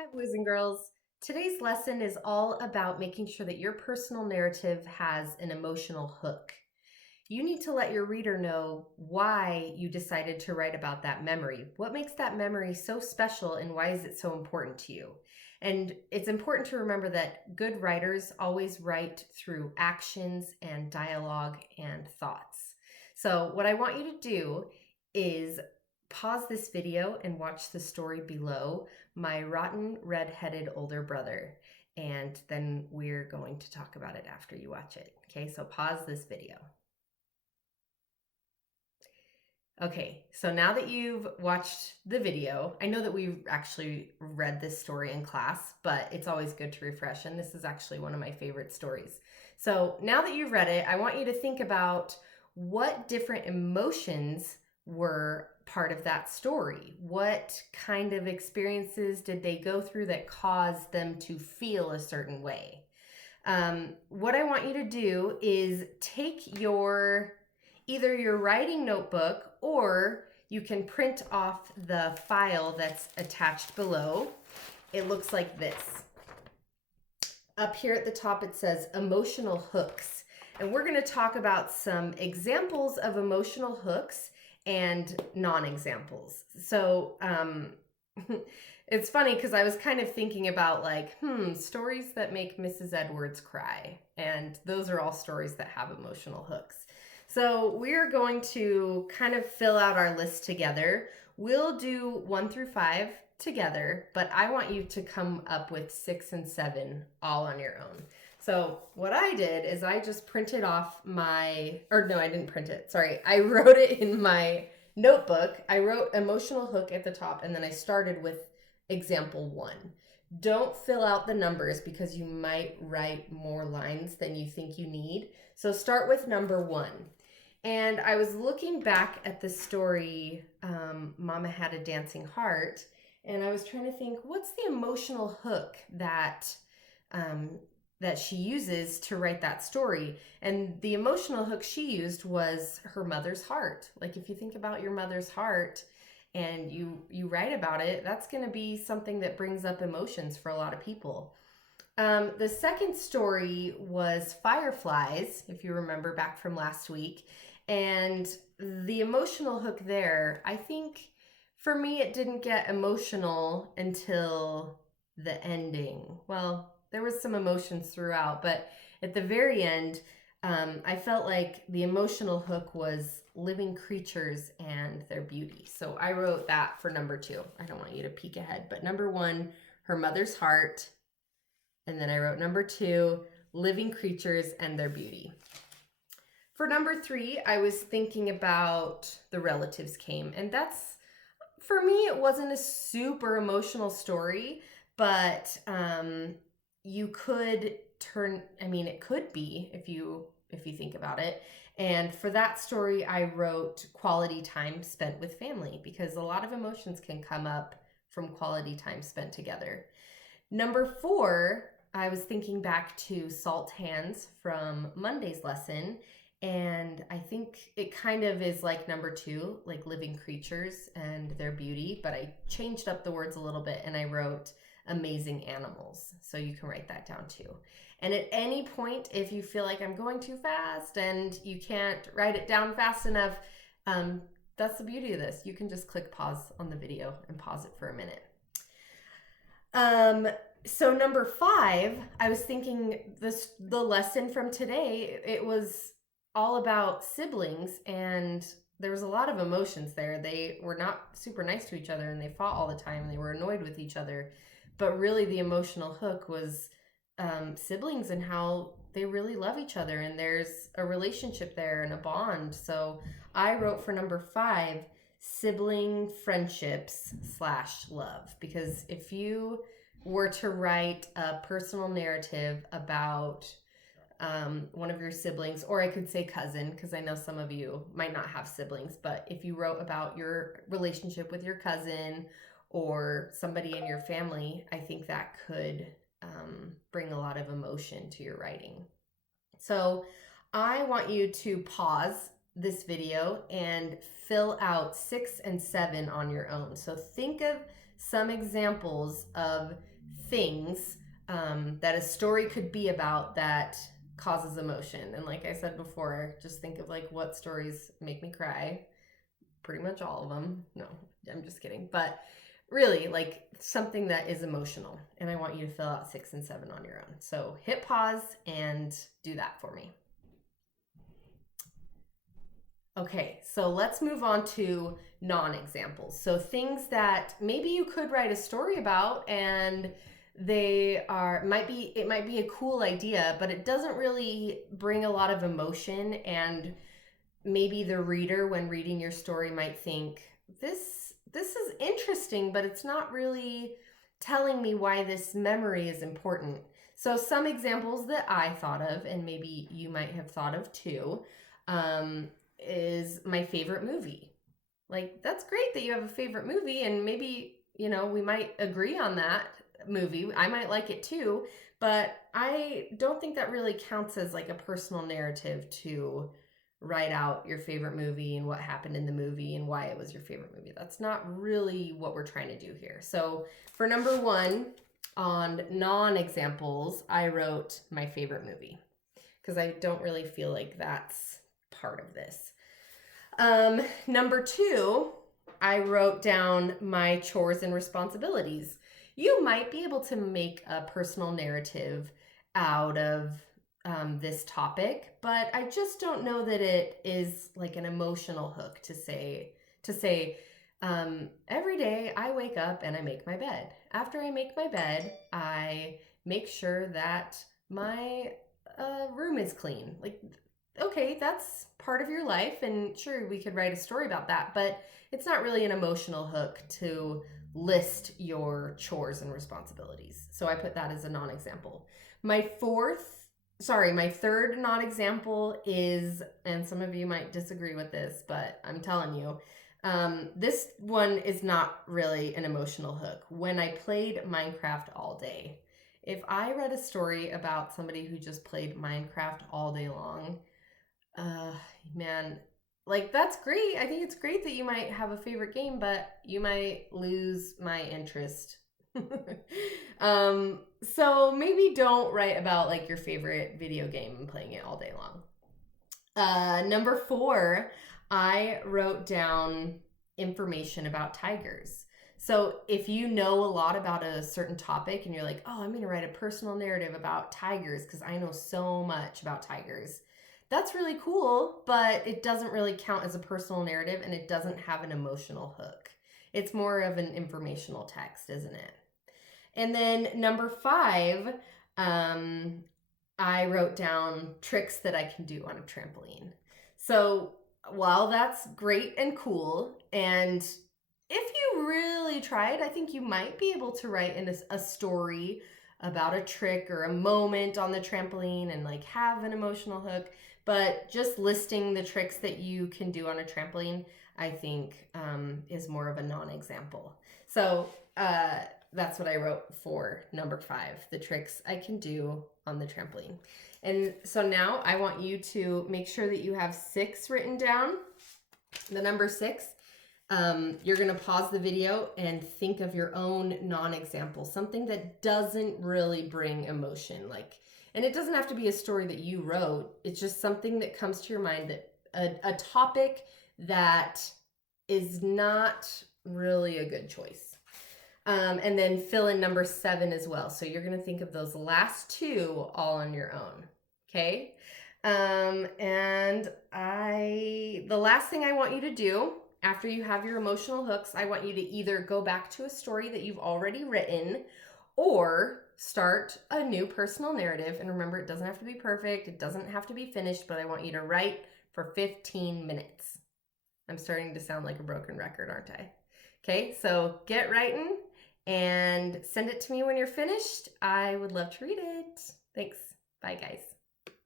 Hi, boys and girls. Today's lesson is all about making sure that your personal narrative has an emotional hook. You need to let your reader know why you decided to write about that memory. What makes that memory so special and why is it so important to you? And it's important to remember that good writers always write through actions and dialogue and thoughts. So, what I want you to do is pause this video and watch the story below, My Rotten Red-Headed Older Brother. And then we're going to talk about it after you watch it. Okay, so pause this video. Okay, so now that you've watched the video, I know that we've actually read this story in class, but it's always good to refresh, and this is actually one of my favorite stories. So now that you've read it, I want you to think about what different emotions were part of that story. What kind of experiences did they go through that caused them to feel a certain way? What I want you to do is take either your writing notebook, or you can print off the file that's attached below. It looks like this. Up here at the top it says emotional hooks, and we're going to talk about some examples of emotional hooks and non-examples. So it's funny because I was kind of thinking about stories that make Mrs. Edwards cry, and those are all stories that have emotional hooks. So we're going to kind of fill out our list together. We'll do 1 through 5 together, but I want you to come up with 6 and 7 all on your own. So what I did is I just printed off I didn't print it. Sorry. I wrote it in my notebook. I wrote emotional hook at the top, and then I started with example 1. Don't fill out the numbers because you might write more lines than you think you need. So start with number 1. And I was looking back at the story, Mama Had a Dancing Heart, and I was trying to think, what's the emotional hook that she uses to write that story? And the emotional hook she used was her mother's heart. Like, if you think about your mother's heart and you write about it, that's going to be something that brings up emotions for a lot of people. The second story was Fireflies, if you remember back from last week. And the emotional hook there, I think for me, it didn't get emotional until the ending. Well, there was some emotions throughout, but at the very end, I felt like the emotional hook was living creatures and their beauty. So I wrote that for number 2. I don't want you to peek ahead, but number 1, her mother's heart. And then I wrote number 2, living creatures and their beauty. For number 3, I was thinking about The Relatives Came. And that's, for me, it wasn't a super emotional story, but you could it could be if you think about it. And for that story, I wrote quality time spent with family, because a lot of emotions can come up from quality time spent together. Number 4, I was thinking back to Salt Hands from Monday's lesson, and I think it kind of is like number 2, like living creatures and their beauty, but I changed up the words a little bit and I wrote amazing animals. So you can write that down too. And at any point, if you feel like I'm going too fast and you can't write it down fast enough, that's the beauty of this. You can just click pause on the video and pause it for a minute. So number 5, I was thinking the lesson from today, it was all about siblings, and there was a lot of emotions there. They were not super nice to each other, and they fought all the time, and they were annoyed with each other. But really the emotional hook was siblings and how they really love each other, and there's a relationship there and a bond. So I wrote for number 5, sibling friendships / love, because if you were to write a personal narrative about one of your siblings, or I could say cousin, because I know some of you might not have siblings, but if you wrote about your relationship with your cousin or somebody in your family, I think that could bring a lot of emotion to your writing. So I want you to pause this video and fill out 6 and 7 on your own. So think of some examples of things that a story could be about that causes emotion. And like I said before, just think of like what stories make me cry. Pretty much all of them. No, I'm just kidding. But really, like something that is emotional. And I want you to fill out 6 and 7 on your own. So hit pause and do that for me. Okay, so let's move on to non-examples. So things that maybe you could write a story about and it might be a cool idea, but it doesn't really bring a lot of emotion, and maybe the reader when reading your story might think this is interesting, but it's not really telling me why this memory is important. So some examples that I thought of, and maybe you might have thought of too, is my favorite movie. Like, that's great that you have a favorite movie, and maybe, we might agree on that movie. I might like it too, but I don't think that really counts as like a personal narrative to write out your favorite movie and what happened in the movie and why it was your favorite movie. That's not really what we're trying to do here. So for number 1 on non-examples, I wrote my favorite movie because I don't really feel like that's part of this. Number 2, I wrote down my chores and responsibilities. You might be able to make a personal narrative out of this topic, but I just don't know that it is like an emotional hook to say every day I wake up and I make my bed. After I make my bed, I make sure that my room is clean. Like, okay, that's part of your life, and sure, we could write a story about that, but it's not really an emotional hook to list your chores and responsibilities. So I put that as a non-example. My third non-example is, and some of you might disagree with this, but I'm telling you, this one is not really an emotional hook. When I played Minecraft all day, if I read a story about somebody who just played Minecraft all day long, man, like, that's great. I think it's great that you might have a favorite game, but you might lose my interest. So maybe don't write about like your favorite video game and playing it all day long. Number 4, I wrote down information about tigers. So if you know a lot about a certain topic and you're like, oh, I'm going to write a personal narrative about tigers because I know so much about tigers, that's really cool, but it doesn't really count as a personal narrative, and it doesn't have an emotional hook. It's more of an informational text, isn't it? And then number 5, I wrote down tricks that I can do on a trampoline. So while that's great and cool, and if you really tried, I think you might be able to write in a story about a trick or a moment on the trampoline and like have an emotional hook. But just listing the tricks that you can do on a trampoline, I think, is more of a non-example. So that's what I wrote for number 5, the tricks I can do on the trampoline. And so now I want you to make sure that you have 6 written down. The number 6, you're going to pause the video and think of your own non-example, something that doesn't really bring emotion. And it doesn't have to be a story that you wrote. It's just something that comes to your mind, that a topic that is not really a good choice. And then fill in number 7 as well. So you're going to think of those last 2 all on your own. Okay. And the last thing I want you to do after you have your emotional hooks, I want you to either go back to a story that you've already written or start a new personal narrative. And remember, it doesn't have to be perfect. It doesn't have to be finished, but I want you to write for 15 minutes. I'm starting to sound like a broken record, aren't I? Okay, so get writing and send it to me when you're finished. I would love to read it. Thanks. Bye, guys.